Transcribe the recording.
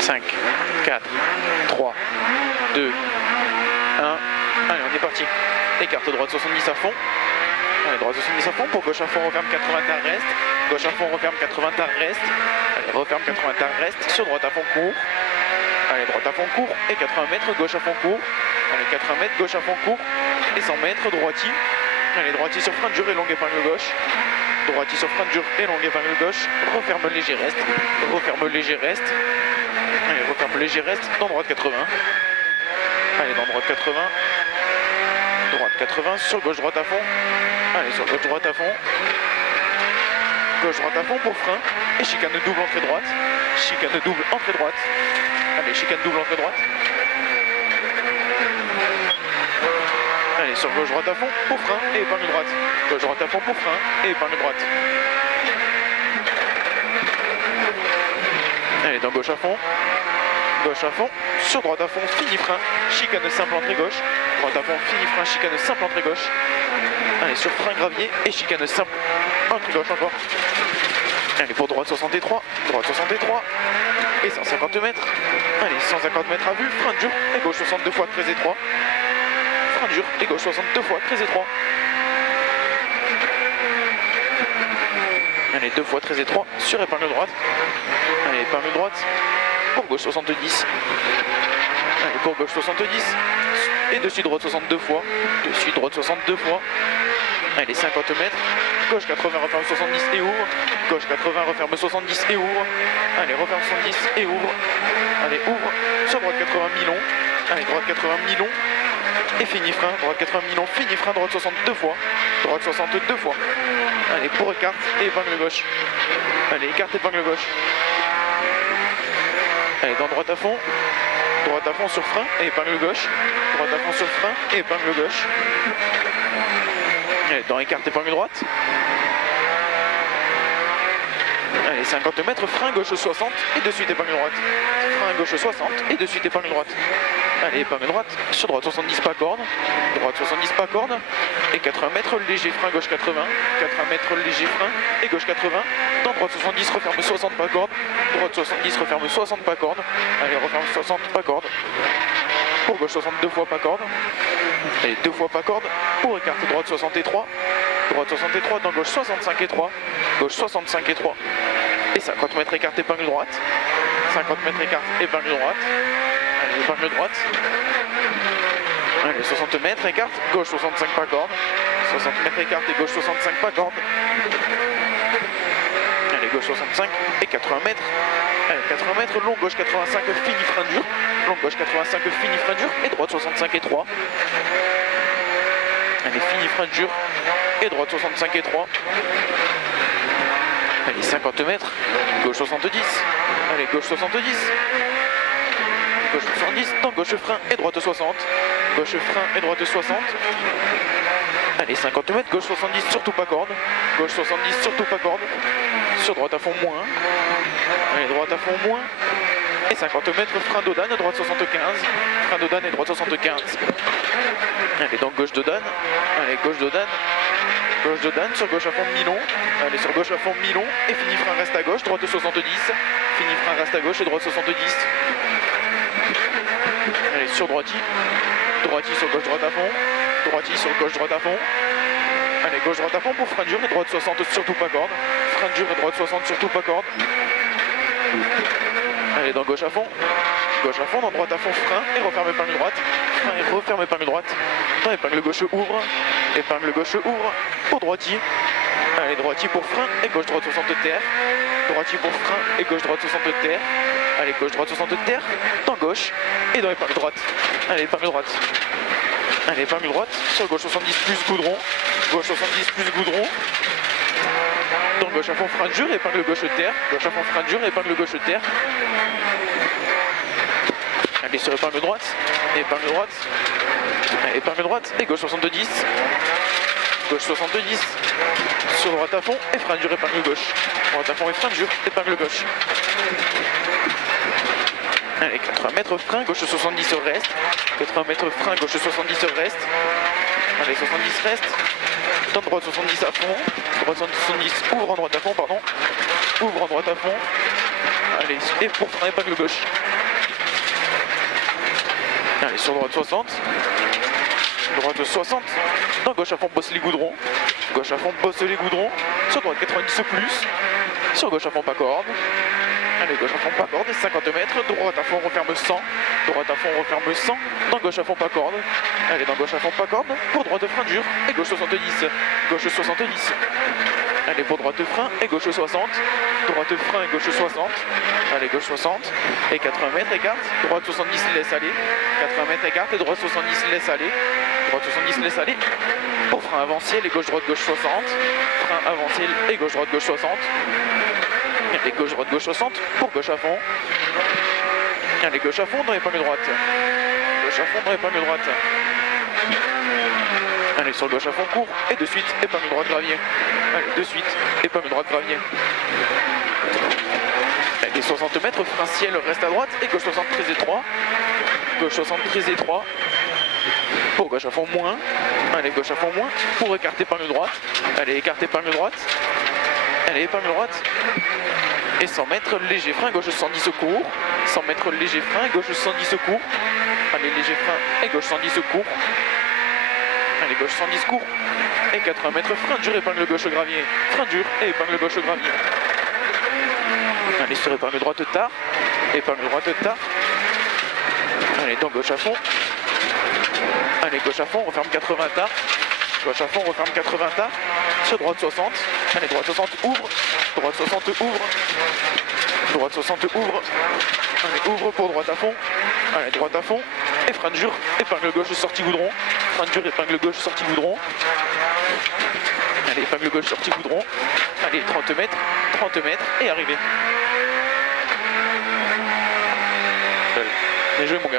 5, 4, 3, 2, 1. Allez, on est parti. Écarte droite 70 à fond. Allez, droite 70 à fond. Pour gauche à fond, referme 80 tard, reste. Gauche à fond, referme 80 tard, reste. Allez, referme 80 tard, reste. Sur droite à fond, court. Allez, droite à fond, court. Et 80 mètres, gauche à fond, court. Allez, 80 mètres, gauche à fond, court. Et 100 mètres, droitier. Allez, droitier sur frein dur et longue épingle gauche. Droitier sur frein dur et longue épingle gauche. Referme léger, reste. Referme léger, reste. Allez, referme léger, reste. Dans droite 80. Allez, dans droite 80. Droite 80. Sur gauche, droite à fond. Allez, sur gauche, droite à fond. Gauche, droite à fond pour frein. Et chicane double, entrée droite. Chicane double, entrée droite. Allez, chicane double, entrée droite. Allez, sur gauche, droite à fond, pour frein et épingle droite. Gauche, droite à fond, pour frein et épingle droite. Allez, dans gauche à fond. Gauche à fond. Sur droite à fond, fini frein. Chicane simple, entrée gauche. Droite à fond, fini frein, chicane simple, entrée gauche. Allez, sur frein gravier et chicane simple, entrée gauche encore. Allez, pour droite 63. Droite 63. Et 150 mètres. Allez, 150 mètres à vue. Frein dur et gauche 62 fois très étroit. Frein dur et gauche 62 fois très étroit. Allez, 2 fois très étroit sur épingle droite. Allez, épingle droite pour gauche 70. Allez, pour gauche 70. Et dessus droite 62 fois. Dessus droite 62 fois. Allez, 50 mètres. Gauche 80, referme 70 et ouvre. Gauche 80, referme 70 et ouvre. Allez, referme 70 et ouvre. Allez, ouvre. Sur droite 80 mi-long. Allez, droite 80 mi-long. Et fini frein, droite 80 mi-long, fini frein, droite 62 fois. Droite 62 fois. Allez, pour écarte et épingle gauche. Allez, écarte, épingle gauche. Allez, dans droite à fond. Droite à fond sur frein et épingle gauche. Droite à fond sur frein et épingle gauche. Allez, dans écarte, épingle droite. Allez, 50 mètres, frein gauche 60 et de suite épingle droite. Frein gauche 60 et de suite épingle droite. Allez, épingle droite, sur droite 70 pas corde. Droite 70 pas corde. Et 80 mètres, léger frein gauche 80. 80 mètres, léger frein et gauche 80. Dans droite 70, referme 60 pas corde. Droite 70, referme 60 pas corde. Allez, referme 60 pas corde. Pour gauche 62 fois pas corde. Allez, 2 fois pas corde. Pour écarter droite 63. Droite 63, dans gauche 65 et 3. Gauche 65 et 3. Et 50 mètres écarte épingle droite. 50 mètres écarte épingle droite. Allez, épingle droite. Allez, 60 mètres écarte, gauche 65 pas corde. 60 mètres écarte et gauche 65 pas corde. Allez, gauche 65 et 80 mètres. Allez, 80 mètres, long gauche 85, fini frein dur. Long gauche 85, fini frein dur. Et droite 65 et 3. Allez, fini frein dur. Et droite 65 et 3. Allez, 50 mètres, gauche 70. Allez, gauche 70. Gauche 70, dans gauche frein et droite 60. Gauche frein et droite 60. Allez, 50 mètres, gauche 70, surtout pas corde. Gauche 70, surtout pas corde. Sur droite à fond moins. Allez, droite à fond moins. Et 50 mètres, frein d'Odane, droite 75. Frein d'Odane et droite 75. Allez, donc gauche d'Odane. Allez, gauche d'Odane. Gauche d'Odane, sur gauche à fond mi-long. Allez, sur gauche à fond mi-long. Et fini frein reste à gauche, droite 70. Fini frein reste à gauche et droite 70. Allez, sur droitier. Droitier sur gauche, droite à fond. Droitier sur gauche, droite à fond. Allez, gauche, droite à fond pour frein dur et droite 60, surtout pas corde. Frein dur et droite 60, surtout pas corde. Allez, dans gauche à fond. Gauche à fond, dans droite à fond, frein et referme épingle droite. Frein et referme épingle droite. Dans épingle gauche ouvre. Épingle gauche ouvre pour droitier. Allez, droitier pour frein et gauche droite 60 terre. Droitier pour frein et gauche droite 60 terre. Allez, gauche droite 60 terre. Dans gauche et dans épingle droite. Allez, épingle droite. Allez, épingle droite. Sur gauche 70 plus goudron. Gauche 70 plus goudron. Dans gauche à fond, frein dur, épingle gauche terre. Gauche à fond, frein dur, épingle gauche terre. Allez, sur épingle droite. Épingle droite. Allez, épingle droite et gauche 70. Gauche 70. Sur droite à fond et frein dur, épingle gauche. Droite à fond et frein dur, épingle gauche. Allez, 80 mètres frein, gauche 70 reste. 80 mètres frein, gauche 70 reste. Allez, 70 reste. Dans droite 70 à fond. Droite 70 ouvre en droite à fond, pardon. Ouvre en droite à fond. Allez, et pour frein, épingle gauche. Allez, sur droite 60. Droite 60. Dans gauche à fond, bosse les goudrons. Gauche à fond, bosse les goudrons. Sur droite 90 plus. Sur gauche à fond, pas corde. Allez, gauche à fond, pas corde. 50 mètres. Droite à fond, referme 100. Droite à fond, referme 100. Dans gauche à fond, pas corde. Allez, dans gauche à fond, pas corde. Pour droite, frein dur. Et gauche 70. Gauche 70. Allez, pour droite, frein. Et gauche 60. Droite, frein. Et gauche 60. Allez, gauche 60. Et 80 mètres, écarte. Droite 70, laisse aller. 80 mètres, écarte. Et droite 70, laisse aller. Droite 70, laisse aller. Pour frein avancé, les gauche-droite, gauche 60. Frein avancé et gauche-droite, gauche 60. Allez, gauche-droite, gauche 60. Pour gauche à fond. Allez, gauche à fond dans épingle droite. Gauche à fond dans épingle droite. Allez, sur le gauche à fond court. Et de suite, épingle droite, gravier. Allez, de suite, épingle droite, gravier. Allez, 60 mètres, frein ciel, reste à droite. Et gauche 60, très étroit. Gauche 60, très étroit. Pour gauche à fond moins. Allez, gauche à fond moins. Pour écarter épingle droite. Allez, écarter épingle droite. Allez, épingle droite. Et 100 mètres, léger frein, gauche 110 secours. 100 mètres, léger frein, gauche 110 secours. Allez, léger frein et gauche 110 secours. Allez, gauche 110 secours. Et 80 mètres, frein dur, épingle gauche gravier. Frein dur et épingle gauche gravier. Allez, sur épingle droite tard. Épingle droite tard. Allez, dans gauche à fond. Allez, gauche à fond, referme 80 tard. Gauche à fond, referme 80 tard. Sur droite 60. Allez, droite 60 ouvre. Droite 60 ouvre. Droite 60 ouvre. Allez, ouvre pour droite à fond. Allez, droite à fond. Et frein dur. Épingle gauche, sortie goudron. Frein dur, épingle gauche, sortie goudron. Allez, épingle gauche, sortie goudron. Allez, 30 mètres. 30 mètres. Et arrivé. Bien joué, mon gars.